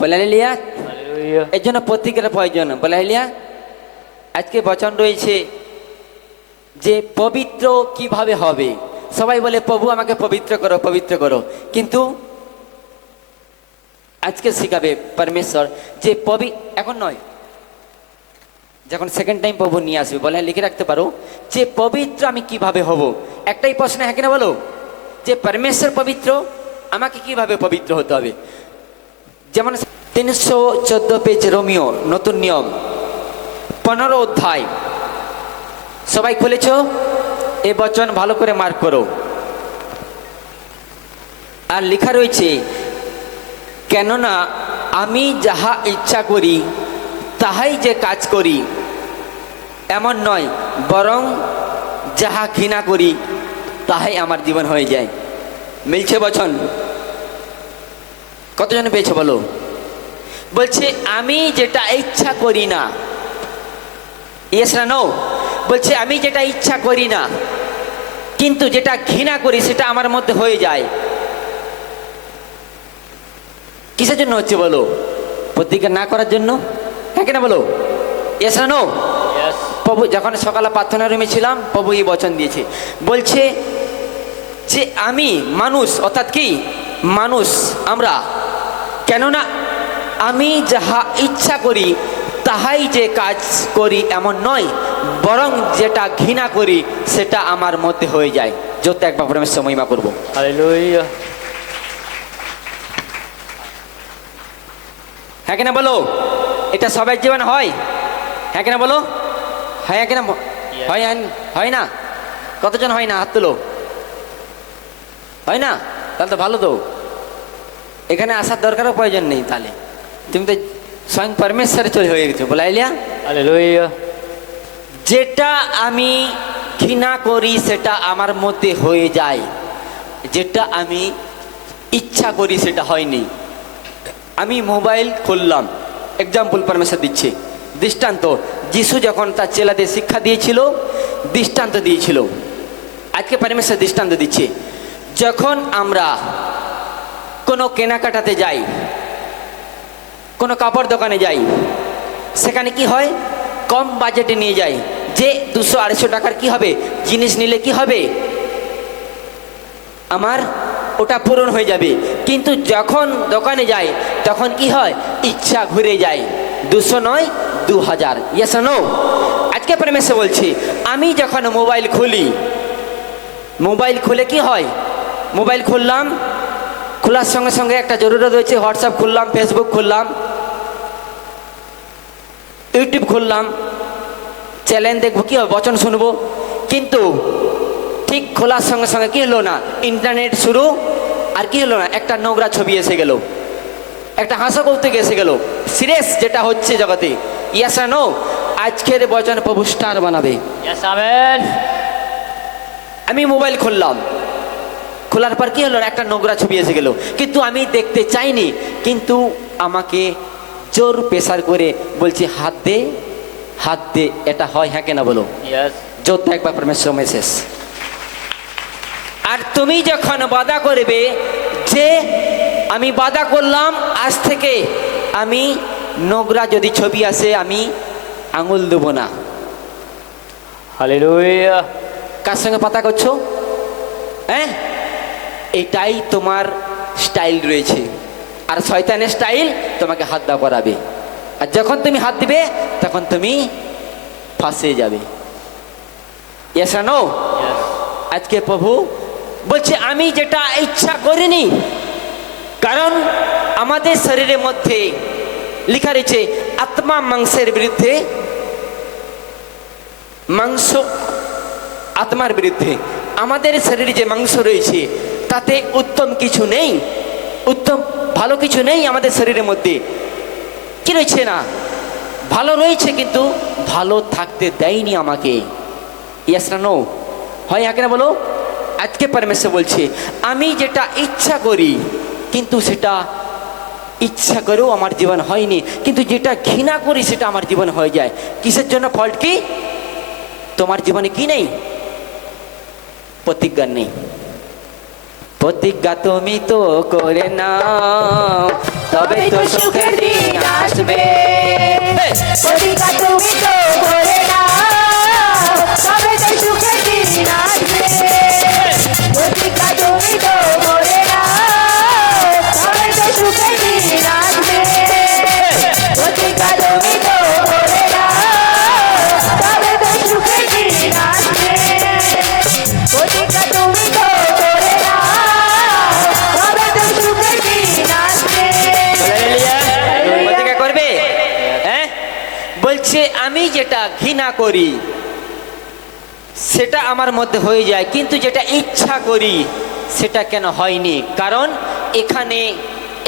বলে লিয়া হালেলুয়া। এর জন্য প্রতিজ্ঞার প্রয়োজন। বলে লিয়া আজকে বচন রয়েছে যে পবিত্র কিভাবে হবে। সবাই বলে প্রভু আমাকে পবিত্র করো পবিত্র করো, কিন্তু আজকে শিখাবে পরমেশ্বর যে এখন নয়, যখন সেকেন্ড টাইম প্রভু নিয়ে আসবে। বলে লিখে রাখতে পারো যে পবিত্র আমি কিভাবে হব। একটাই প্রশ্ন, হ্যাঁ কিনা বলো, যে পরমেশ্বর পবিত্র, আমাকে কিভাবে পবিত্র হতে হবে। যেমন 314 পেজ রোমিও নতুন নিয়ম 15 অধ্যায়, সবাই খুলেছ? এ বচন ভালো করে মার্ক করো। আর লেখা রয়েছে, কেননা আমি যাহা ইচ্ছা করি তাহাই যে কাজ করি এমন নয়, বরং যাহা ঘৃণা করি তাহাই আমার জীবন হয়ে যায়। মিলছে বচন? কতজন পেয়েছে বলো? বলছে আমি যেটা ইচ্ছা করি না, ইয়েস না নো? বলছে আমি যেটা ইচ্ছা করি না, কিন্তু যেটা ঘৃণা করি সেটা আমার মধ্যে হয়ে যায়। কিসের জন্য হচ্ছে বলো? প্রতিজ্ঞা না করার জন্য, হ্যাঁ কিনা বলো? ইয়েস না নো? Yes. প্রভু যখন সকালে প্রার্থনা রুমে ছিলাম, প্রভু এই বচন দিয়েছে, বলছে যে আমি মানুষ, অর্থাৎ কি মানুষ আমরা, কেননা আমি যাহা ইচ্ছা করি তাহাই যে কাজ করি এমন নয়, বরং যেটা ঘৃণা করি সেটা আমার মধ্যে হয়ে যায়। যত একবার পরমেশ্বর মহিমা করবো। হালেলুয়া। হ্যাঁ কিনা বলো? এটা সবার জীবন হয়, হ্যাঁ কিনা বলো? হ্যাঁ কিনা? হয় হয় না? কতজন হয় না? হাত তুলো। হয় না? তাহলে তো ভালো, তো এখানে আসার দরকারও প্রয়োজন নেই। তাহলে তুমি তো স্বয়ং পরমেশ্বরে চলে হয়ে গেছো। বলাইলিয়া হালেলুয়া। যেটা আমি ঘৃণা করি সেটা আমার মধ্যে হয়ে যায়, যেটা আমি ইচ্ছা করি সেটা হয়নি। আমি মোবাইল খুললাম, এক্সাম্পল পরমেশ্বর দিচ্ছে, দৃষ্টান্ত। যিশু যখন তার চেলাদের শিক্ষা দিয়েছিল, দৃষ্টান্ত দিয়েছিল। আজকে পরমেশ্বর দৃষ্টান্ত দিচ্ছে, যখন আমরা কোনো কেনাকাটাতে যাই, কোনো কাপড় দোকানে যাই, সেখানে কি হয়, কম বাজেটে নিয়ে যাই, যে 200-250 টাকার কি হবে জিনিস নিলে কি হবে, আমার ওটা পূরণ হয়ে যাবে। কিন্তু যখন দোকানে যাই তখন কি হয়, ইচ্ছা ঘুরে যায়, 200 নয় 2000। Yes no? আজকে পরমেশ্বর বলছি, আমি যখন মোবাইল খুলি, মোবাইল খুলে কি হয়, মোবাইল খুললাম, খোলার সঙ্গে সঙ্গে একটা জরুরত রয়েছে, হোয়াটসঅ্যাপ খুললাম, ফেসবুক খুললাম, ইউটিউব খুললাম, চ্যানেল দেখবো, কি হবে, বচন শুনবো। কিন্তু ঠিক খোলার সঙ্গে সঙ্গে কি হলো না, ইন্টারনেট শুরু, আর কি হলো না, একটা নোংরা ছবি এসে গেল, একটা হাসা কৌতুক এসে গেল। সিরিয়াস যেটা হচ্ছে জগতে। ইয়েস আর নো? আজকের বচন প্রভু স্টার বানাবে। Yes, amen. আমি মোবাইল খুললাম, খোলার পর কি হলো, একটা নোংরা ছবি এসে গেল, কিন্তু আমি দেখতে চাইনি, কিন্তু আমাকে জোর প্রেসার করে বলছি হাত দে হাত দে। এটা হয়, হ্যাঁ কেনা বলো? Yes. যত একবার পরমেশ্বর মেসেজ। আর তুমি যখন বাধা করবে যে আমি বাধা করলাম, আজ থেকে আমি নোংরা যদি ছবি আসে আমি আঙুল দেবো না। হালেলুয়া। কার সঙ্গে পাতা করছো? হ্যাঁ, এটাই তোমার স্টাইল রয়েছে। আর শয়তানের স্টাইল তোমাকে হাত দা করাবে, আর যখন তুমি হাত দিবে তখন তুমি ফাঁসে যাবে। ইয়েস আর নো? Yes. আজকে প্রভু বলছে আমি যেটা ইচ্ছা করিনি, কারণ আমাদের শরীরের মধ্যে লেখা রয়েছে আত্মা মাংসের বিরুদ্ধে, মাংস আত্মার বিরুদ্ধে। আমাদের শরীরে যে মাংস রয়েছে তাতে উত্তম কিছু নেই, উত্তম ভালো কিছু নেই আমাদের শরীরের মধ্যে। কি রয়েছে না, ভালো রয়েছে, কিন্তু ভালো থাকতে দেয়নি আমাকে। ইয়েস না নো? হয় আগে না বলো? আজকে পরমেশ্বর বলছে আমি যেটা ইচ্ছা করি, কিন্তু সেটা ইচ্ছা করেও আমার জীবন হয়নি, কিন্তু যেটা ঘৃণা করি সেটা আমার জীবন হয়ে যায়। কিসের জন্য ফল্ট? কি তোমার জীবনে কি নেই? প্রতিজ্ঞা নেই। প্রতিজ্ঞা তুমি তো করে নাও, তবে তো সুখের দিন আসবে। প্রতিজ্ঞা তুমি তো করে নাও, তবে তো সুখের দিন আসবে। প্রতিজ্ঞা তুমি তো করে নাও, তবে তো সুখের দিন আসবে। প্রতিজ্ঞা তুমি তো করে নাও, তবে তো সুখের দিন আসবে। প্রতিজ্ঞা তুমি তো করে নাও, তবে তো সুখের দিন আসবে। প্রতিজ্ঞা করবে? হ্যাঁ, বলছে আমি যেটা ঘৃণা করি সেটা আমার মধ্যে হয়ে যায়, কিন্তু যেটা ইচ্ছা করি সেটা কেন হয়নি? কারণ এখানে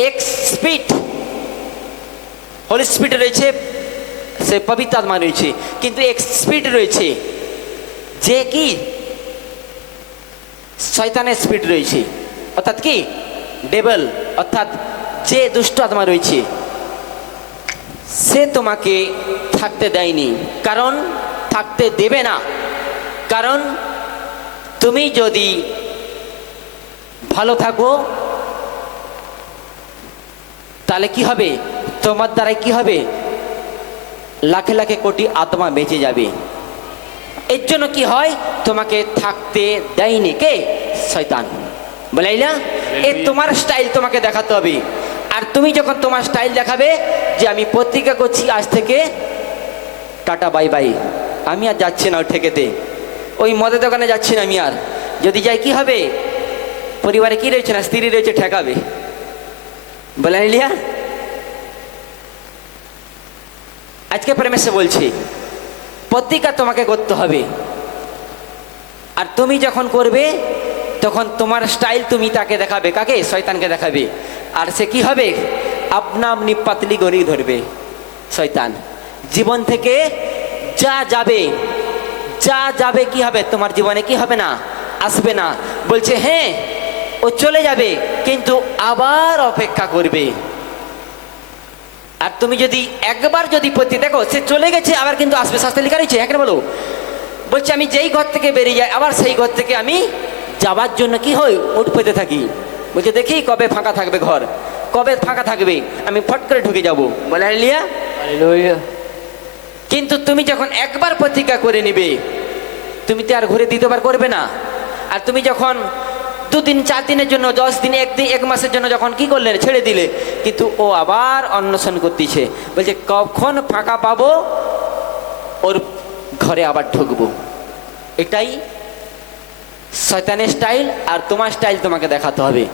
এক স্পিড, হোলি স্পিড রয়েছে, সে পবিত্র আত্মা রয়েছে, কিন্তু এক স্পিড রয়েছে যে কি শয়তানের স্পিড রয়েছে, অর্থাৎ কি ডেভিল, অর্থাৎ যে দুষ্ট আত্মা রয়েছে, সে তোমাকে থাকতে দেয়নি। কারণ থাকতে দেবে না, কারণ তুমি যদি ভালো থাকো তাহলে কি হবে? তোমার দ্বারা কি হবে? লাখে লাখে কোটি আত্মা বেঁচে যাবে। এর জন্য কি হয়? তোমাকে থাকতে দেয়নি কে? শয়তান। বলাইলা, এ তোমার স্টাইল তোমাকে দেখাতে হবে। আর তুমি যখন তোমার স্টাইল দেখাবে যে আমি প্রতিজ্ঞা করছি আজ থেকে টাটা বাই বাই, আমি আর যাচ্ছি না ওই ঠেকেতে, ওই মদের দোকানে যাচ্ছি না আমি আর, যদি যাই কি হবে? পরিবারে কি রয়েছে না, স্ত্রী রয়েছে, ঠেকাবে। বলাইলিয়া, আজকে প্রেমেসে বলছি প্রতিজ্ঞা তোমাকে করতে হবে। আর তুমি যখন করবে তখন তোমার স্টাইল তুমি তাকে দেখাবে। কাকে? শয়তানকে দেখাবে। আর সে কি হবে? আপনা আপনি পাতলি গড়ি ধরবে শয়তান। জীবন থেকে যা যাবে, যা যাবে কি হবে? তোমার জীবনে কি হবে না? আসবে না। বলছে হ্যাঁ ও চলে যাবে, কিন্তু আবার অপেক্ষা করবে। আর তুমি যদি একবার যদি প্রতি দেখো সে চলে গেছে, আবার কিন্তু আসবে, শাস্ত্রে লেখা রয়েছে। হ্যাঁ বলো, বলছে আমি যেই ঘর থেকে বেরিয়ে যাই আবার সেই ঘর থেকে আমি যাবার জন্য কি হই? উঠ পেতে থাকি। বলছে দেখি কবে ফাঁকা থাকবে ঘর, কবে ফাঁকা থাকবে, আমি ফট করে ঢুকে যাবো। বলে লিয়া, হালেলুয়া। কিন্তু তুমি যখন একবার প্রতিজ্ঞা করে নিবে, তুমি তো আর ঘুরে দ্বিতীয়বার করবে না। আর তুমি যখন 2 দিন 4 দিনের জন্য, 10 দিন, 1 দিন, 1 মাসের জন্য যখন কি করলে? ছেড়ে দিলে, কিন্তু ও আবার অন্বেষণ করতেছে। বলছে কখন ফাঁকা পাবো ওর ঘরে আবার ঢুকবো। এটাই শয়তানের স্টাইল। আর তোমার স্টাইল তোমাকে দেখাতে হবে।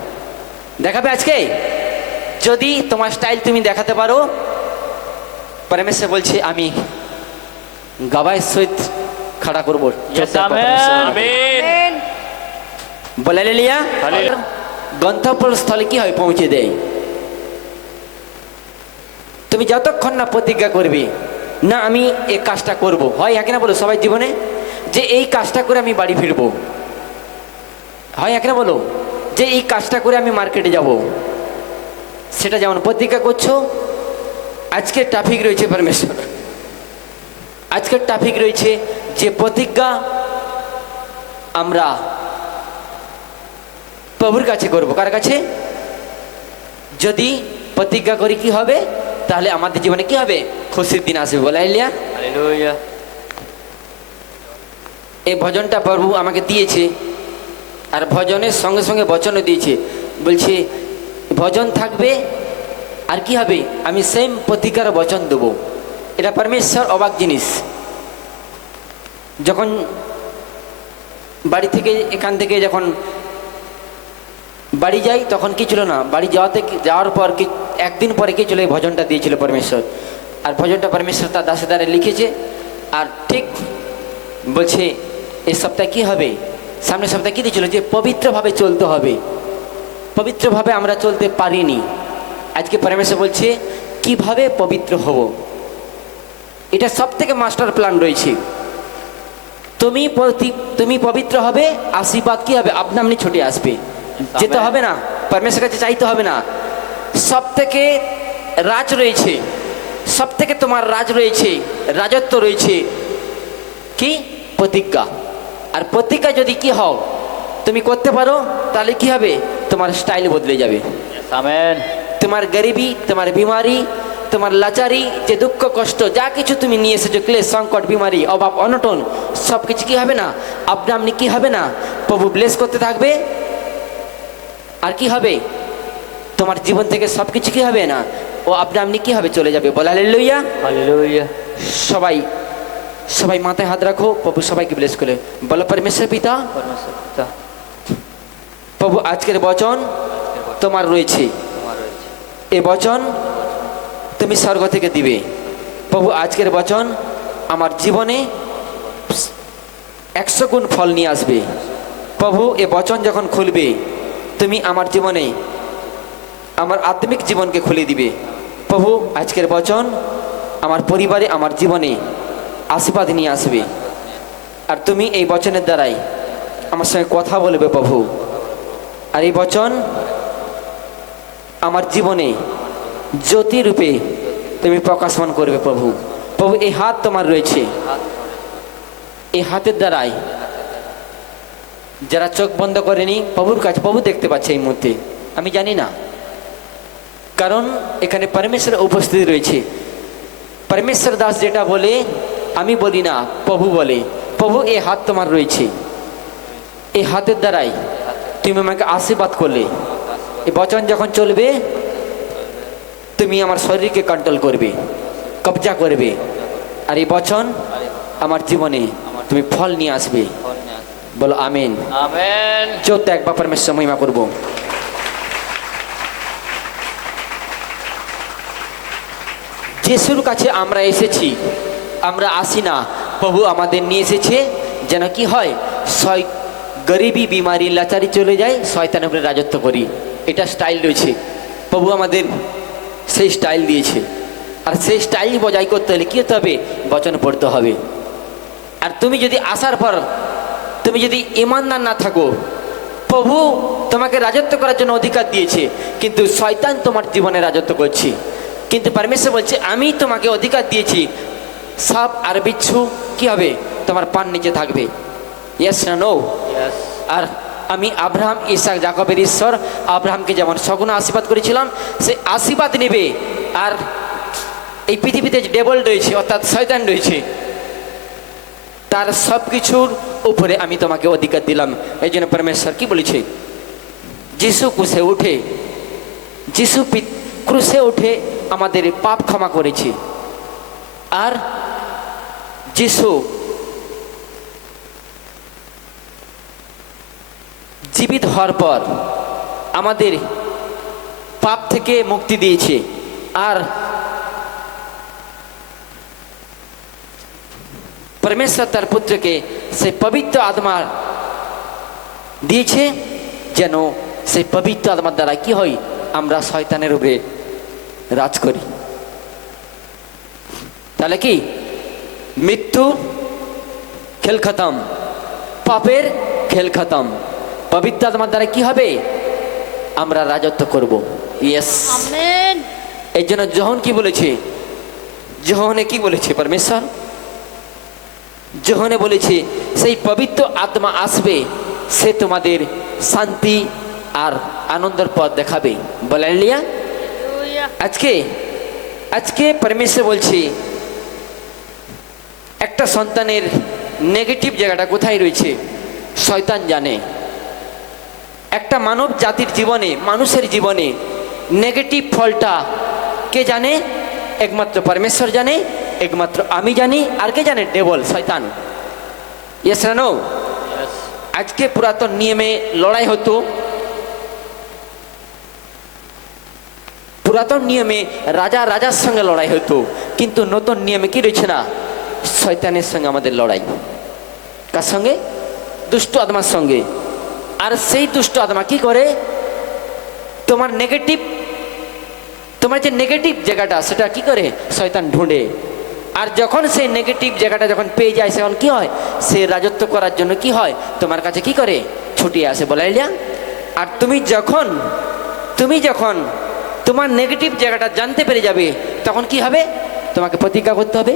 দেখাবে আজকে? যদি তোমার স্টাইল তুমি দেখাতে পারো, পরমেশ্বর বলছে আমি গাবায় সহিত খাড়া করবো। Yes, amen. আমেন। বলে লিয়া, হালেলুয়া। গন্তব্যস্থলে কি হয়? পৌঁছে দেয়। তুমি যতক্ষণ না প্রতিজ্ঞা করবে না আমি এই কাজটা করব, হয় একে না বলো সবাই জীবনে যে এই কাজটা করে আমি বাড়ি ফিরবো, হয় একে না বলো যে এই কাজটা করে আমি মার্কেটে যাব, সেটা যেমন প্রতিজ্ঞা করছো। আজকে ট্রাফিক রয়েছে পরমেশ্বর, আজকের ট্রাফিক রয়েছে যে প্রতিজ্ঞা আমরা প্রভুর কাছে করব। কার কাছে? যদি প্রতিজ্ঞা করি কি হবে? তাহলে আমাদের জীবনে কি হবে? খুশির দিন আসবে। বলাইলিয়া, হালেলুয়া। এই ভজনটা প্রভু আমাকে দিয়েছে, আর ভজনের সঙ্গে সঙ্গে বচনও দিয়েছে। বলছে ভজন থাকবে আর কি হবে? আমি সেম প্রতিজ্ঞার বচন দেবো। এটা পরমেশ্বর অবাক জিনিস। যখন বাড়ি থেকে, এখান থেকে যখন বাড়ি যাই তখন কি ছিল না, বাড়ি যাওয়ার পর কি একদিন পরে কি ছিল? এই ভজনটা দিয়েছিল পরমেশ্বর। আর ভজনটা পরমেশ্বর তার দাসে দ্বারা লিখেছে। আর ঠিক বলছে এই সপ্তাহে কি হবে? সামনের সপ্তাহে কি দিয়েছিল? যে পবিত্রভাবে চলতে হবে। পবিত্রভাবে আমরা চলতে পারিনি। আজকে পরমেশ্বর বলছে কিভাবে পবিত্র হব। এটা সব থেকে মাস্টার প্ল্যান রয়েছে। তুমি পবিত্র হবে, আশীর্বাদ কি হবে? আপনা আপনি ছুটে আসবে। যেতে হবে না, পরমেশ্বরের কাছে চাইতে হবে না। সব থেকে রাজ রয়েছে, সব থেকে তোমার রাজ রয়েছে, রাজত্ব রয়েছে কি? প্রতিজ্ঞা। আর প্রতিজ্ঞা যদি কি হও তুমি করতে পারো, তাহলে কি হবে? তোমার স্টাইল বদলে যাবে। আমেন। তোমার গরিবি, তোমার বিমারি, তোমার লাচারি, যে দুঃখ কষ্ট যা কিছু তুমি নিয়ে এসেছো, ক্লেশ সংকট বিমারি অভাব অনটন, সব কিছু কি হবে না, আপনি কি হবে না, প্রভু ব্লেস করতে থাকবে। আর কি হবে, তোমার জীবন থেকে সব কিছু কি হবে না, ও আপনি কি হবে, চলে যাবে। বলা হালেলুয়া। হালেলুয়া। সবাই সবাই মাথায় হাত রাখো, প্রভু সবাইকে ব্লেস করে বলো, পরমেশ্বর পিতা, পরমেশ্বর পিতা, প্রভু আজকের বচন তোমার রয়েছে, তোমার রয়েছে। এ বচন তুমি স্বর্গ থেকে দিবে। প্রভু আজকের বচন আমার জীবনে 100 গুণ ফল নিয়ে আসবে। প্রভু এ বচন যখন খুলবে, তুমি আমার জীবনে আমার আত্মিক জীবনকে খুলে দিবে। প্রভু আজকের বচন আমার পরিবারে আমার জীবনে আশীর্বাদ নিয়ে আসবে। আর তুমি এই বচনের দ্বারাই আমার সঙ্গে কথা বলবে প্রভু। আর এই বচন আমার জীবনে জ্যোতি রূপে তুমি প্রকাশমান করবে প্রভু। প্রভু এই হাত তোমার রয়েছে, এই হাতের দ্বারাই যারা চোখ বন্ধ করেনি প্রভুর কাছে, প্রভু দেখতে পাচ্ছে এই মুহূর্তে, আমি জানি না, কারণ এখানে পরমেশ্বরের উপস্থিতি রয়েছে। পরমেশ্বর দাস যেটা বলে আমি বলি না, প্রভু বলে। প্রভু এই হাত তোমার রয়েছে, এই হাতের দ্বারাই তুমি আমাকে আশীর্বাদ করলে। এই বচন যখন চলবে, তুমি আমার শরীরকে কন্ট্রোল করবে, কবজা করবে। আর এই বচন আমার জীবনে তুমি ফল নিয়ে আসবে। বলো আমেন। আমেন। চোদ্দ একবার পরমেশ্বর মহিমা করবো। যিশুর কাছে আমরা এসেছি, আমরা আসি না, প্রভু আমাদের নিয়ে এসেছে যেন কি হয়, গরিবি বিমারি লাচারি চলে যায়, শয়তানের উপরে রাজত্ব করি। এটা স্টাইল রয়েছে, প্রভু আমাদের সেই স্টাইল দিয়েছে। আর সেই স্টাইল বজায় করতে হলে কী হতে হবে, বচন পড়তে হবে। আর তুমি যদি আসার পর তুমি যদি ইমানদার না থাকো, প্রভু তোমাকে রাজত্ব করার জন্য অধিকার দিয়েছে, কিন্তু শয়তান তোমার জীবনে রাজত্ব করছে। কিন্তু পরমেশ্বর বলছে আমি তোমাকে অধিকার দিয়েছি, সাপ আর বিচ্ছু কি হবে, তোমার পান নিচে থাকবে। ইয়েস না নো? Yes. আর আমি আব্রাহাম ইসাক জাকবের ঈশ্বর, আব্রাহামকে যেমন সগুণ আশীর্বাদ করেছিলাম, সে আশীর্বাদ নেবে। আর এই পৃথিবীতে যে ডেবল রয়েছে, অর্থাৎ শয়তান রয়েছে, তার সব কিছুর উপরে আমি তোমাকে অধিকার দিলাম। এই জন্য পরমেশ্বর কি বলেছে, যিশু ক্রুশে উঠে, যিশু ক্রুশে উঠে আমাদের পাপ ক্ষমা করেছে। আর যিশু জীবিত হওয়ার পর আমাদের পাপ থেকে মুক্তি দিয়েছে। আর পরমেশ্বর তার পুত্রকে সেই পবিত্র আত্মা দিয়েছে, যেন সেই পবিত্র আত্মার দ্বারা কি হয়, আমরা শয়তানের উপরে রাজ করি। তাহলে কি, মৃত্যু খেল খতম, পাপের খেল খতম। পবিত্র আত্মার দ্বারা কি হবে, আমরা রাজত্ব করব। Yes, amen. এই জন্য যোহন কি বলেছে, যোহনে কি বলেছে পরমেশ্বর, যোহনে বলেছে সেই পবিত্র আত্মা আসবে, সে তোমাদের শান্তি আর আনন্দের পথ দেখাবে। বলেন লিয়া। আজকে আজকে পরমেশ্বর বলছে একটা সন্তানের নেগেটিভ জায়গাটা কোথায় রয়েছে, শয়তান জানে। একটা মানব জাতির জীবনে, মানুষের জীবনে নেগেটিভ ফলটা কে জানে, একমাত্র পরমেশ্বর জানে, একমাত্র আমি জানি। আর কে জানে, ডেবল, শয়তান। ইয়েস না নো? Yes. আজকে পুরাতন নিয়মে লড়াই হতো, পুরাতন নিয়মে রাজা রাজার সঙ্গে লড়াই হতো, কিন্তু নতুন নিয়মে কি রয়েছে না, শয়তানের সঙ্গে আমাদের লড়াই। কার সঙ্গে? দুষ্ট আত্মার সঙ্গে। আর সেই দুষ্ট আত্মা কি করে, তোমার নেগেটিভ, তোমার যে নেগেটিভ জায়গাটা সেটা কি করে, শয়তান ঢুঁড়ে। আর যখন সেই নেগেটিভ জায়গাটা যখন পেয়ে যায়, তখন কি হয়, সে রাজত্ব করার জন্য কি হয়, তোমার কাছে কি করে, ছুটিয়ে আসে। বলাইলিয়া। আর তুমি যখন তোমার নেগেটিভ জায়গাটা জানতে পেরে যাবে, তখন কি হবে, তোমাকে প্রতিজ্ঞা করতে হবে।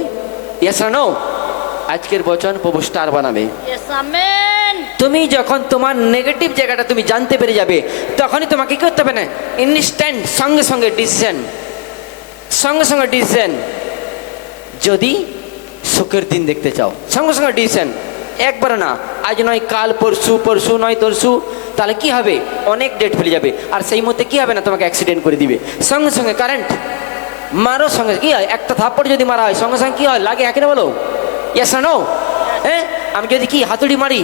ইয়েস না নো? আজকের বচন প্রভু স্টার বানাবে। Yes, amen. তুমি যখন তোমার নেগেটিভ জায়গাটা তুমি জানতে পেরে যাবে, তখনই তোমাকে কি করতে হবে না, ইনস্ট্যান্ট সঙ্গে সঙ্গে ডিসিশন, সঙ্গে সঙ্গে ডিসিশন। যদি সুখের দিন দেখতে চাও, সঙ্গে সঙ্গে ডিসিশন, একবার না, আজ নয় কাল, পরশু, পরশু নয় তরশু, তাহলে কি হবে, অনেক ডেট ফেলে যাবে। আর সেই মধ্যে কি হবে না, তোমাকে অ্যাক্সিডেন্ট করে দিবে সঙ্গে সঙ্গে। কারেন্ট মারো সঙ্গে কি হয়, একটা থাপ্পড় যদি মারা হয় সঙ্গে সঙ্গে কি হয়, লাগে একে না বলো, ইয়েস না নো? হ্যাঁ, আমি যদি কি হাতুড়ি মারি,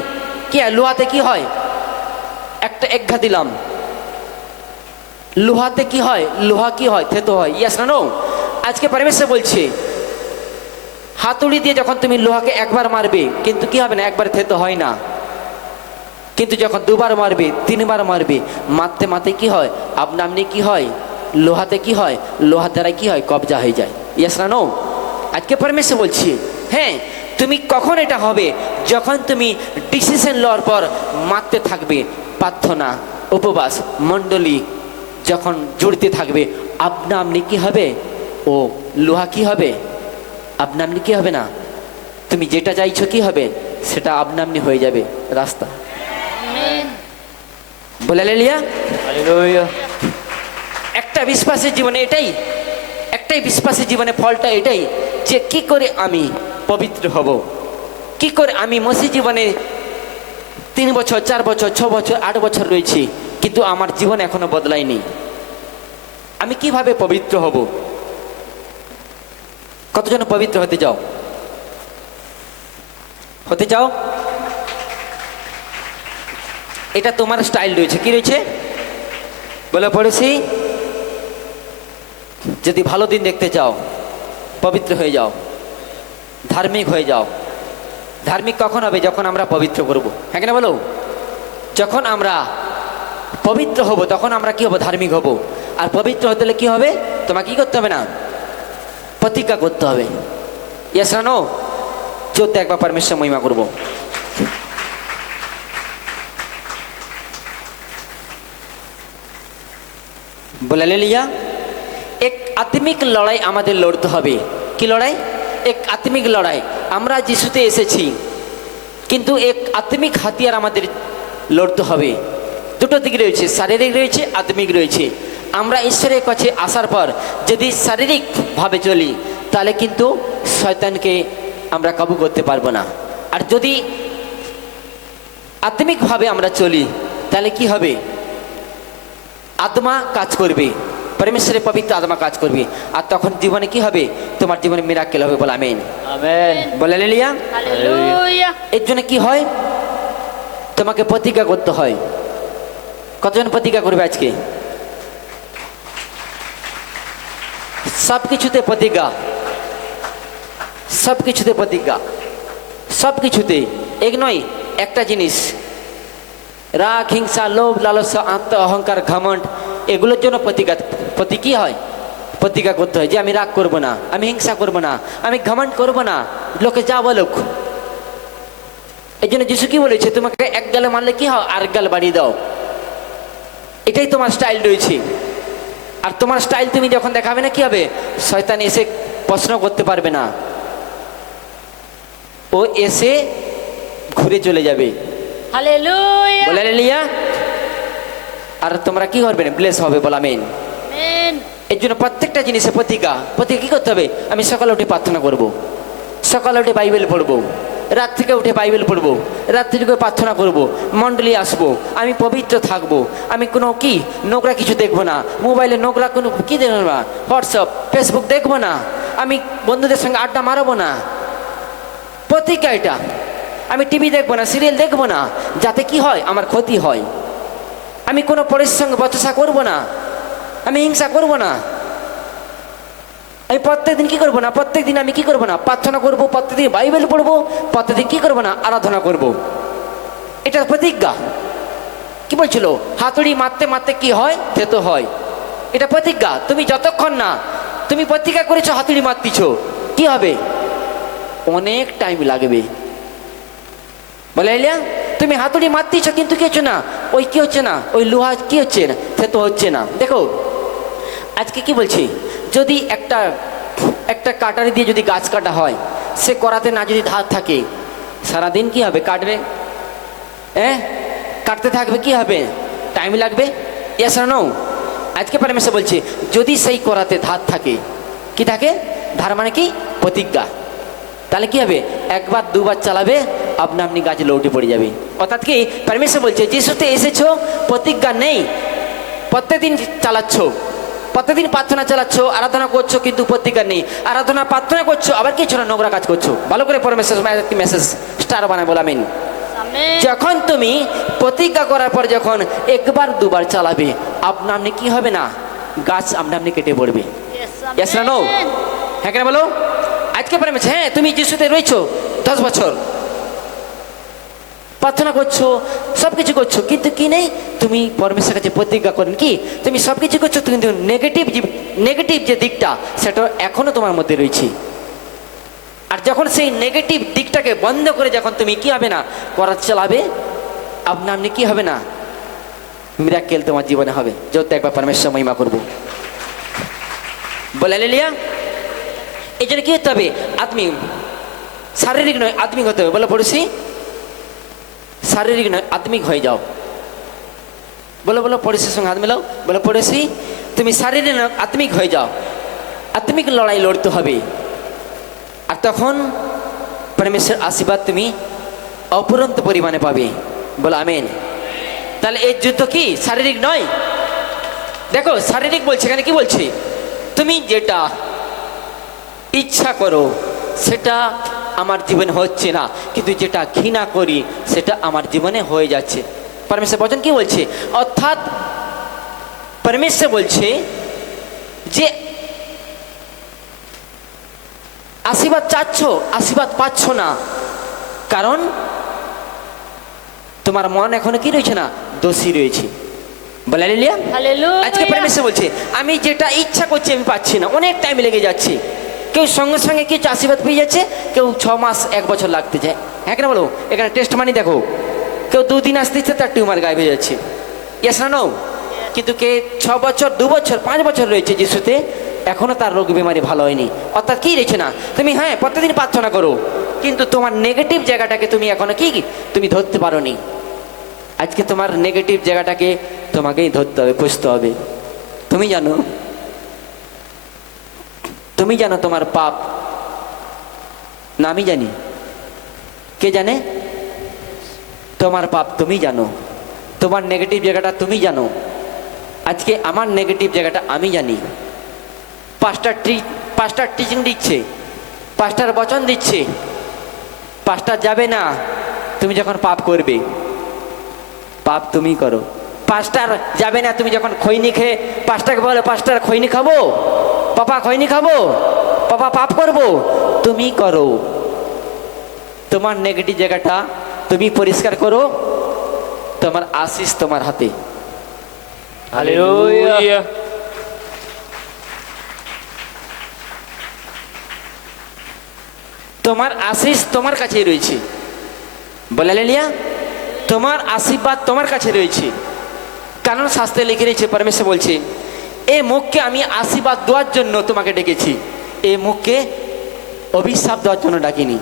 কি হয় লোহাতে কি হয়, একটা একঘা দিলাম, লোহাতে কি হয়, লোহা কি হয়, থেতো হয়, ইয়েস না নো? আজকে পরমেশ্বর বলছে হাতুড়ি দিয়ে যখন তুমি লোহাকে একবার মারবে, কিন্তু কি হবে না, একবার থেতো হয় না। কিন্তু যখন দুবার মারবে, তিনবার মারবে, মারতে মারতে কি হয়, আপনা আপনি কি হয়, লোহাতে কি হয়, লোহার দ্বারা কি হয়, কবজা হয়ে যায়, ইয়েস না নো? আজকে পরমেশ্বর বলছি, হ্যাঁ, তুমি কখন এটা হবে, যখন তুমি ডিসিশন লওয়ার পর মারতে থাকবে, প্রার্থনা, উপবাস, মণ্ডলী যখন জড়িতে থাকবে, আপনা আপনি কি হবে, ও লোহা কি হবে, আপনা আপনি কি হবে না, তুমি যেটা চাইছো কি হবে, সেটা আপনা আপনি হয়ে যাবে রাস্তা। বলে লিয়া Hallelujah. একটা বিশ্বাসের জীবনে এটাই, একটাই বিশ্বাসের জীবনে ফলটা এটাই, যে কি করে আমি পবিত্র হব, কি করে আমি মসি জীবনে 3 বছর 4 বছর 6 বছর 8 বছর রয়েছি, কিন্তু আমার জীবন এখনো বদলায়নি, আমি কিভাবে পবিত্র হব? কতজন পবিত্র হতে চাও, হতে চাও? এটা তোমার স্টাইল রয়েছে, কি রয়েছে বলে পড়েছি, যদি ভালো দিন দেখতে চাও, পবিত্র হয়ে যাও, ধার্মিক হয়ে যাও। ধার্মিক কখন হবে, যখন আমরা পবিত্র করব, হ্যাঁ কিনা বলো? যখন আমরা পবিত্র হব, তখন আমরা কি হব, ধার্মিক হব। আর পবিত্র হতে হলে কি হবে, তোমাকে কি করতে হবে না, প্রতিজ্ঞা করতে হবে, ইয়েস না নো? চোদ্দ একবার পরমেশ্বর মহিমা করবো। বলে লিয়া এক আত্মিক লড়াই আমাদের লড়তে হবে। কি লড়াই? এক আত্মিক লড়াই। আমরা যিশুতে এসেছি, কিন্তু এক আত্মিক হাতিয়ার আমাদের লড়তে হবে। দুটো দিক রয়েছে, শারীরিক রয়েছে, আত্মিক রয়েছে। আমরা ঈশ্বরের কাছে আসার পর যদি শারীরিকভাবে চলি, তাহলে কিন্তু শয়তানকে আমরা কাবু করতে পারবো না। আর যদি আত্মিকভাবে আমরা চলি, তাহলে কি হবে, আত্মা কাজ করবে, পরমেশ্বরের পবিত্র আত্মা কাজ করবে। আর তখন জীবনে কি হবে, তোমার জীবনে মিরাকেল হবে। বলে আমেন। Amen. বলে লিয়া Hallelujah. এর জন্য কি হয়, তোমাকে প্রতিজ্ঞা করতে হয়। কতজন প্রতিজ্ঞা করবে আজকে? সব কিছুতে প্রতিজ্ঞা, সব কিছুতে প্রতিজ্ঞা, সব কিছুতে। এক নয়, একটা জিনিস, রাগ, হিংসা, লোভ, লালসা, আত্ম অহংকার, ঘমণ্ড, এগুলোর জন্য কি হয়, প্রতিজ্ঞা করতে হয় যে আমি রাগ করব না, আমি হিংসা করব না, আমি ঘমণ্ড করব না, লোকে যা বলুক। এই জন্য যিশু কি বলেছে, তোমাকে এক গালে মারলে কি হয়, আর গাল বাড়িয়ে দাও। এটাই তোমার স্টাইল রয়েছে। আর তোমার স্টাইল তুমি যখন দেখাবে না, কি হবে, শয়তান এসে প্রশ্ন করতে পারবে না, ও এসে ঘুরে চলে যাবে। Hallelujah. বলে লিয়া আর তোমরা কি করবে, ব্লেস হবে। বলা আমেন। Amen. এর জন্য প্রত্যেকটা জিনিসে প্রতিজ্ঞা কি করতে হবে, আমি সকালে উঠে প্রার্থনা করব, সকালে উঠে বাইবেল পড়বো, রাত থেকে উঠে বাইবেল পড়বো, রাত থেকে প্রার্থনা করব, মণ্ডলী আসবো, আমি পবিত্র থাকবো, আমি কোনো কি নোংরা কিছু দেখবো না, মোবাইলে নোংরা কোনো কি দেখবো না, হোয়াটসঅ্যাপ ফেসবুক দেখবো না, আমি বন্ধুদের সঙ্গে আড্ডা মারবো না। প্রতিজ্ঞা এটা। আমি টিভি দেখবো না, সিরিয়াল দেখবো না, যাতে কি হয়, আমার ক্ষতি হয়। আমি কোনো পরের সঙ্গে বচসা করবো না, আমি হিংসা করবো না। আমি প্রত্যেকদিন কি করবো না, প্রত্যেকদিন আমি কি করবো না, প্রার্থনা করবো, প্রত্যেকদিন বাইবেল পড়বো, প্রত্যেকদিন কি করবো না, আরাধনা করব। এটা প্রতিজ্ঞা। কি বলছিল, হাতুড়ি মারতে মারতে কি হয়, থেতো হয়। এটা প্রতিজ্ঞা। তুমি যতক্ষণ না তুমি প্রতিজ্ঞা করেছো হাতুড়ি মারতিছ, কি হবে, অনেক টাইম লাগবে। বলে তুমি হাতুড়ি মারতিছ, কিন্তু কি হচ্ছে না, ওই কি হচ্ছে না, ওই লোহা কি হচ্ছে না, থেতো হচ্ছে না। দেখো আজকে কি বলছি, যদি একটা কাটারি দিয়ে যদি গাছ কাটা হয়, সে করাতে না যদি ধার থাকে, সারাদিন কি হবে, কাটবে, কাটতে থাকবে, কি হবে? টাইম লাগবে। ইয়েস আর নো? আজকে পরমেশ্বর বলছে যদি সেই করাতে ধার থাকে, কি থাকে? ধার মানে কি? প্রতিজ্ঞা। তাহলে কি হবে? একবার দুবার চালাবে, আপনা আপনি গাছে লৌটে পড়ে যাবে। অর্থাৎ কি পরমেশ্বর বলছে যিশুতে এসেছো, প্রতিজ্ঞা নেই, প্রত্যেকদিন চালাচ্ছ, প্রত্যেকদিন প্রার্থনা চালাচ্ছ, আরাধনা করছো, কিন্তু প্রতিজ্ঞা নেই। আরাধনা প্রার্থনা করছো, আবার কিছু না নোংরা কাজ করছো। ভালো করে পরমেশ্বর মেসেজ স্টার বানায় বলে আমিন। আমেন। যখন তুমি প্রতিজ্ঞা করার পর যখন একবার দুবার চালাবে, আপনা আপনি কি হবে না? গাছ আপনা আপনি কেটে পড়বে। Yes, Yes না no? amen. হ্যাঁ কেন বলো? আজকে পরমেশ্বর, হ্যাঁ তুমি যিশুতে রয়েছো 10 বছর, প্রার্থনা করছো, সব কিছু করছো, কিন্তু কি নেই? তুমি পরমেশ্বরের কাছে প্রতিজ্ঞা করেন কি তুমি সব কিছু করছো, কিন্তু নেগেটিভ যে দিকটা সেটা এখনো তোমার মধ্যে রয়েছে। আর যখন সেই নেগেটিভ দিকটাকে বন্ধ করে যখন তুমি কি হবে না করা চালাবে, আপনা আপনি কি হবে না? মিরাক্কেল তোমার জীবনে হবে। যত একবার পরমেশ্বর মহিমা করবো বলে হালেলুয়া। এই জন্য কি হতে হবে? আত্মিক, শারীরিক নয় আত্মিক হতে হবে। বলে পড়েছি শারীরিক নয় আত্মিক হয়ে যাও। বলো বলো পড়েছি সঙ্গে হাত মেলাও, বলো পড়েছি তুমি শারীরিক নয় আত্মিক হয়ে যাও। আত্মিক লড়াই লড়তে হবে, আর তখন পরমেশ্বর আশীর্বাদ তুমি অপরন্ত পরিমাণে পাবে। বলো আমেন। তাহলে এই যুদ্ধ কি শারীরিক নয়? দেখো শারীরিক বলছে, এখানে কি বলছে? তুমি যেটা ইচ্ছা করো সেটা আমার জীবনে হচ্ছে না, কিন্তু যেটা ঘৃণা করি সেটা আমার জীবনে হয়ে যাচ্ছে। পরমেশ্বর বচন কি বলছে? অর্থাৎ পরমেশ্বর বলছে যে আশীর্বাদ চাচ্ছ, আশীর্বাদ পাচ্ছ না, কারণ তোমার মন এখনো কি রয়েছে না? দোষী রয়েছে। বলে হালেলুয়া। Hallelujah. আজকে পরমেশ্বর বলছে আমি যেটা ইচ্ছা করছি আমি পাচ্ছি না, অনেক টাইম লেগে যাচ্ছে। কেউ সঙ্গে সঙ্গে কিছু আশীর্বাদ পেয়ে যাচ্ছে, কেউ 6 মাস 1 বছর লাগতে যায়। হ্যাঁ কেন বলো? এখানে টেস্ট মানি দেখো, কেউ 2 দিন আসতে ইচ্ছে তার টিউমার গায়েব হয়ে যাচ্ছে। ইয়েস না নো? কিন্তু কে 6 বছর 2 বছর 5 বছর রয়েছে যিশুতে, এখনো তার রোগ বিমারি ভালো হয়নি। অর্থাৎ কি রয়েছে না? তুমি হ্যাঁ প্রত্যেকদিন প্রার্থনা করো, কিন্তু তোমার নেগেটিভ জায়গাটাকে তুমি এখনো কি তুমি ধরতে পারো নি। আজকে তোমার নেগেটিভ জায়গাটাকে তোমাকেই ধরতে হবে, খুঁজতে হবে। তুমি জানো তোমার পাপ না আমি জানি? কে জানে? তোমার পাপ তুমি জানো, তোমার নেগেটিভ জায়গাটা তুমি জানো। আজকে আমার নেগেটিভ জায়গাটা আমি জানি। পাস্টার টিচিং দিচ্ছে, পাস্টার বচন দিচ্ছে, পাস্টার যাবে না তুমি যখন পাপ করবে, পাপ তুমি করো। পাস্টার যাবে না তুমি যখন খৈনি খেয়ে, পাস্টারকে বলো পাস্টার খৈনি খাবো, পাপা খৈনি খাবো, পাপা পাপ করবো, তুমি করো। তোমার নেগেটিভ জায়গাটা তুমি পরিষ্কার করো, তোমার আশিস তোমার হাতে। Hallelujah. তোমার আশিস তোমার কাছেই রয়েছে। বলে হালেলুয়া। তোমার আশীর্বাদ তোমার কাছে রয়েছে, কারণ শাস্ত্রে লিখে রয়েছে, পরমেশ্বর বলছে এই মুখকে আমি আশীর্বাদ দেওয়ার জন্য তোমাকে ডেকেছি, এই মুখকে অভিশাপ দেওয়ার জন্য ডাকিনি।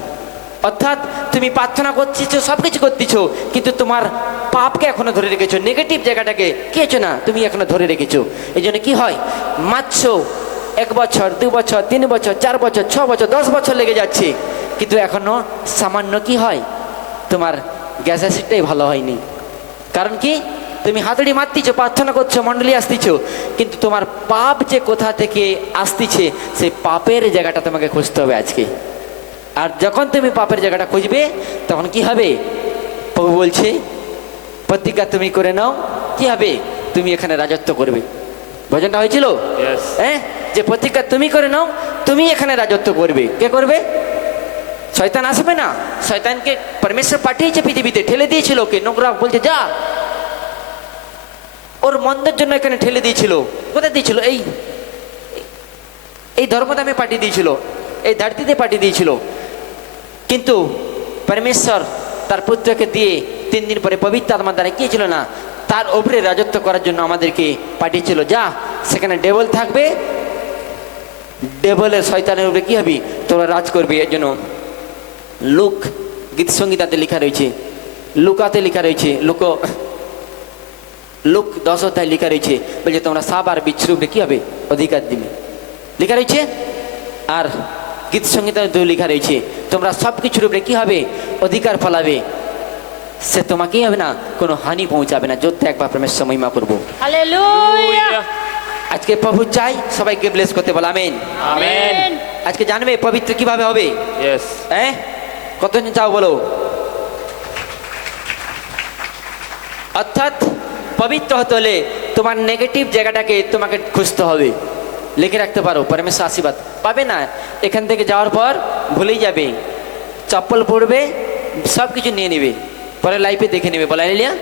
অর্থাৎ তুমি প্রার্থনা করছিছো, সব কিছু করতেছো, কিন্তু তোমার পাপকে এখনো ধরে রেখেছো, নেগেটিভ জায়গাটাকে কি হচ্ছে না তুমি এখনো ধরে রেখেছো। এই জন্য কি হয়? মারছো 1 বছর 2 বছর 3 বছর 4 বছর 6 বছর 10 বছর লেগে যাচ্ছে, কিন্তু এখনো সামান্য কি হয়? তোমার গ্যাস অ্যাসিডটাই ভালো হয়নি। কারণ কি? তুমি হাতুড়ি মারতিছো, প্রার্থনা করছো, মণ্ডলী আসতিছো, কিন্তু তোমার পাপ যে কোথা থেকে আসতিছে সেই পাপের জায়গাটা তোমাকে খুঁজতে হবে আজকে। আর যখন তুমি পাপের জায়গাটা খুঁজবে তখন কি হবে? প্রভু বলছে প্রতিজ্ঞা তুমি করে নাও, কি হবে? তুমি এখানে রাজত্ব করবে। ভজনটা হয়েছিল Yes. হ্যাঁ, যে প্রতিজ্ঞা তুমি করে নাও, তুমি এখানে রাজত্ব করবে। কে করবে? শয়তান আসবে না। শয়তানকে পরমেশ্বর পাঠিয়েছে পৃথিবীতে, ঠেলে দিয়েছিল কে? নোংরা বলছে যা, ওর মন্দের জন্য এখানে ঠেলে দিয়েছিল। কোথায় দিয়েছিল? এই ধর্মদামে পাঠিয়ে দিয়েছিল, এই ধরতিতে পাঠিয়ে দিয়েছিল। কিন্তু পরমেশ্বর তার পুত্রকে দিয়ে 3 দিন পরে পবিত্র আত্মার দ্বারা কি ছিল না তার উপরে রাজত্ব করার জন্য আমাদেরকে পাঠিয়েছিল। যা, সেখানে ডেবল থাকবে, ডেবলের শয়তানের উপরে কি হবে? তোরা রাজ করবে। এর জন্য লুক গীত সংগীতাতে লেখা রয়েছে লুকাতে লেখা রয়েছে, লোক 10 অধ্যায় লেখা রয়েছে, বলছে তোমরা সাপ আর বিচ্ছুর উপরে কি হবে অধিকার দিবে, লেখা রয়েছে। আর গীত সঙ্গীত লেখা রয়েছে তোমরা সব কিছুর উপরে কি হবে অধিকার ফলাবে, সে তোমাকেই হবে না কোনো হানি পৌঁছাবে না। যোদ্ধা একবার পরমেশ্বর মহিমা করবো। Hallelujah. আজকে প্রভু চাই সবাইকে ব্লেস করতে বল, আমেন। আমেন। আজকে জানবে পবিত্র কিভাবে হবে, ইয়েস। হ্যাঁ কতজন চাও বলো। অর্থাৎ পবিত্র হতে হলে তোমার নেগেটিভ জায়গাটাকে তোমাকে খুঁজতে হবে। লিখে রাখতে পারো, পরমেশ্বর আশীর্বাদ পাবে না। এখান থেকে যাওয়ার পর ভুলেই যাবে, চপ্পল পড়বে, সব কিছু নিয়ে নেবে, পরে লাইফে দেখে নেবে। বলা লিয়া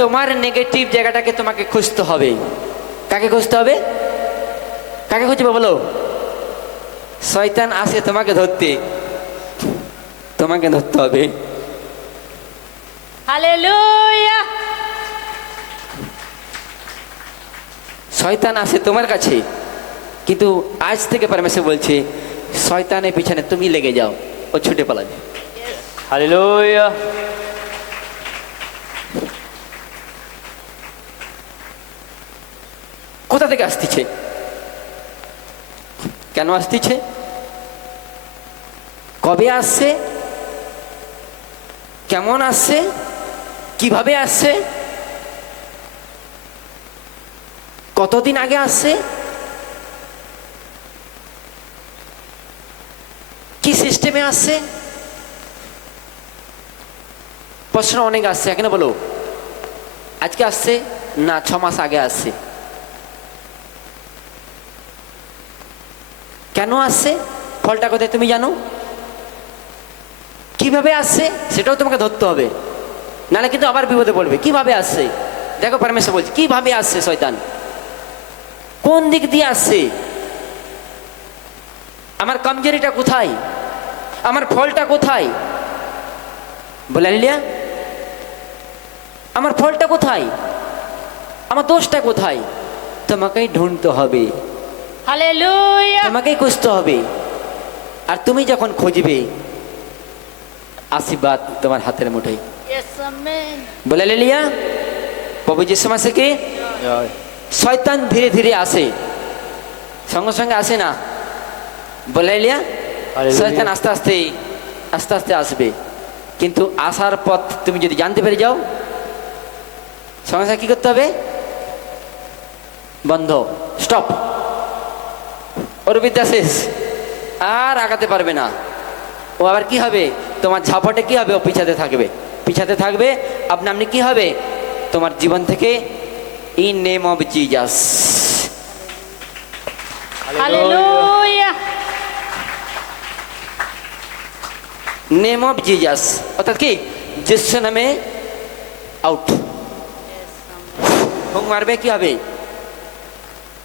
তোমার নেগেটিভ জায়গাটাকে তোমাকে খুঁজতে হবে। কাকে খুঁজতে হবে, কাকে খুঁজবে বলো। শয়তান আসে তোমাকে ধরতে, তোমাকে ধরতে হবে। Hallelujah. শয়তান আসে তোমার কাছে, কিন্তু আজ থেকে পরমেশ্বর বলছে শয়তানের পিছনে তুমি লেগে যাও, ও ছুটে পালাবে। হালেলুয়া। কোথা থেকে আসতেছে, কেন আসতেছে, কবে আসছে, কেমন আসছে, কিভাবে আসছে, কতদিন আগে আসছে, কি সিস্টেমে আসছে, প্রশ্ন অনেক আসছে। এখানে বলো আজকে আসছে না 6 মাস আগে আসছে, কেন আসছে, ফলটা কোথায় তুমি জানো, কিভাবে আসছে সেটাও তোমাকে ধরতে হবে, নাহলে কিন্তু আবার বিপদে পড়বে। কিভাবে আসছে দেখো, পরমেশ্বর বলছে কিভাবে আসছে শয়তান, কোন দিক দিয়ে আসছে, আমার কমজোরিটা কোথায়, আমার ফলটা কোথায়, বলে লিয়া আমার ফলটা কোথায়, আমার দোষটা কোথায়, তোমাকেই ঢুঁড়তে হবে, Hallelujah. তোমাকেই খুঁজতে হবে। আর তুমি যখন খুঁজবে আশীর্বাদ তোমার হাতের মুঠোয়। Yes, amen. বলে লিয়া প্রভু যিশু মাসে শয়তান ধীরে ধীরে আসে, সঙ্গে সঙ্গে আসে না। বলে লিয়া Hallelujah. শয়তান আস্তে আস্তে আস্তে আস্তে আসবে, কিন্তু আসার পথ তুমি যদি জানতে পেরে যাও, সঙ্গে সঙ্গে কি করতে হবে, বন্ধ, স্টপ, ওর বিদ্যা শেষ, আর আগাতে পারবে না। ও আবার কি হবে, তোমার ঝাপটে কি হবে, ও পিছাতে থাকবে, পিছাতে থাকবে। আপনি আপনি কি হবে তোমার জীবন থেকে, in name of Jesus, Hallelujah. Name of Jesus, অর্থাৎ কি যিশু নামে আউট, ফুঁক মারবে কি হবে,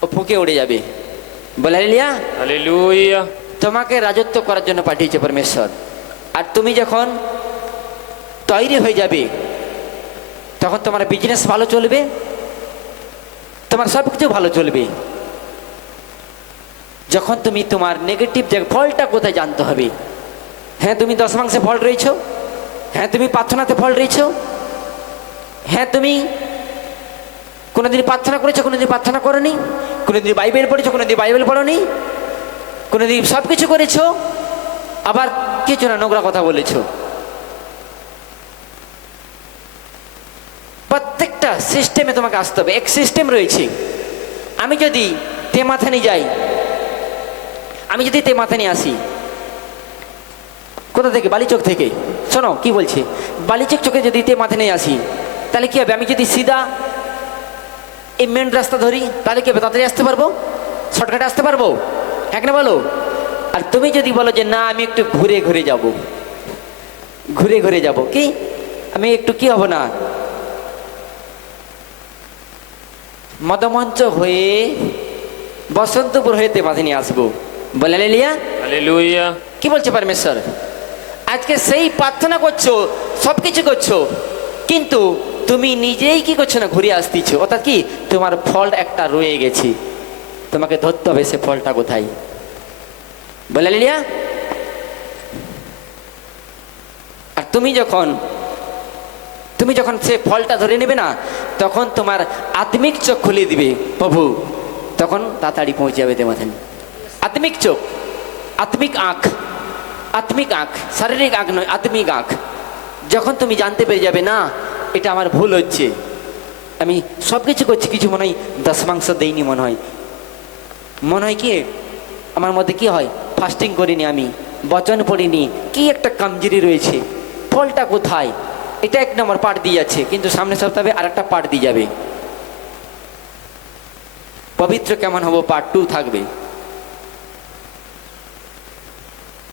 ও ফুঁকে উড়ে যাবে। বলে লিয়া হালেলুয়া। তোমাকে রাজত্ব করার জন্য পাঠিয়েছে পরমেশ্বর। আর তুমি যখন তৈরি হয়ে যাবে, তখন তোমার বিজনেস ভালো চলবে, তোমার সব কিছু ভালো চলবে। যখন তুমি তোমার নেগেটিভ ফলটা কোথায় জানতে হবে। হ্যাঁ তুমি 10 মাংসে ফল রয়েছো, হ্যাঁ তুমি প্রার্থনাতে ফল রয়েছো, হ্যাঁ তুমি কোনোদিন প্রার্থনা করেছো, কোনোদিন প্রার্থনা করোনি, কোনোদিন বাইবেল পড়েছো, কোনোদিন বাইবেল পড়োনি, কোনোদিন সব কিছু করেছো, আবার কিছু না নোংরা কথা বলেছো। প্রত্যেকটা সিস্টেমে তোমাকে আসতে হবে, এক সিস্টেম রয়েছে। আমি যদি তেমাথানি যাই, আমি যদি তেমাথানি আসি, কোথা থেকে, বালিচক থেকে, শোনো কি বলছি, বালিচক চোখে যদি তেমাথানি আসি, তাহলে কি হবে, আমি যদি সিধা এই মেন রাস্তা ধরি, তাহলে কি হবে, তাড়াতাড়ি আসতে পারবো, শর্টকাটে আসতে পারবো, হ্যাঁ না বলো। আর তুমি যদি বলো যে না আমি একটু ঘুরে ঘুরে যাব, ঘুরে ঘুরে যাব, কি আমি একটু কি হব না, মদমঞ্চ হয়ে বসন্তপুর হয়ে তেমাথানি আসবো। বলে লিয়া হালেলুয়া। কি বলছে পরমেশ্বর, আজকে সেই প্রার্থনা করছো, সব কিছু করছো, কিন্তু তুমি নিজেই কি করছো না, ঘুরে আসতেছো। অর্থাৎ কি তোমার ফল একটা রয়ে গেছে, তোমাকে ধরতে হবে সে ফলটা কোথায়। বলে লিয়া, আর তুমি যখন তুমি যখন সে ফলটা ধরে নেবে না, তখন তোমার আত্মিক চোখ খুলে দিবে প্রভু, তখন তাড়াতাড়ি পৌঁছে যাবে তোমার। আত্মিক চোখ, আত্মিক আঁখ, আত্মিক আঁখ, শারীরিক আঁখ নয়, আত্মিক আঁখ। যখন তুমি জানতে পেরে যাবে না এটা আমার ভুল হচ্ছে, আমি সব কিছু করছি, কিছু মনে হয় দশমাংশ দেইনি, মনে হয় কি আমার মধ্যে কি হয়, ফাস্টিং করিনি, আমি বচন পড়িনি, কি একটা কমজোরি রয়েছে, ফলটা কোথায়, এটা এক নম্বর পার্ট দিয়ে যাচ্ছে, কিন্তু সামনের সপ্তাহে আর একটা পার্ট দিয়ে যাবে। পবিত্র কেমন হবো পার্ট 2 থাকবে।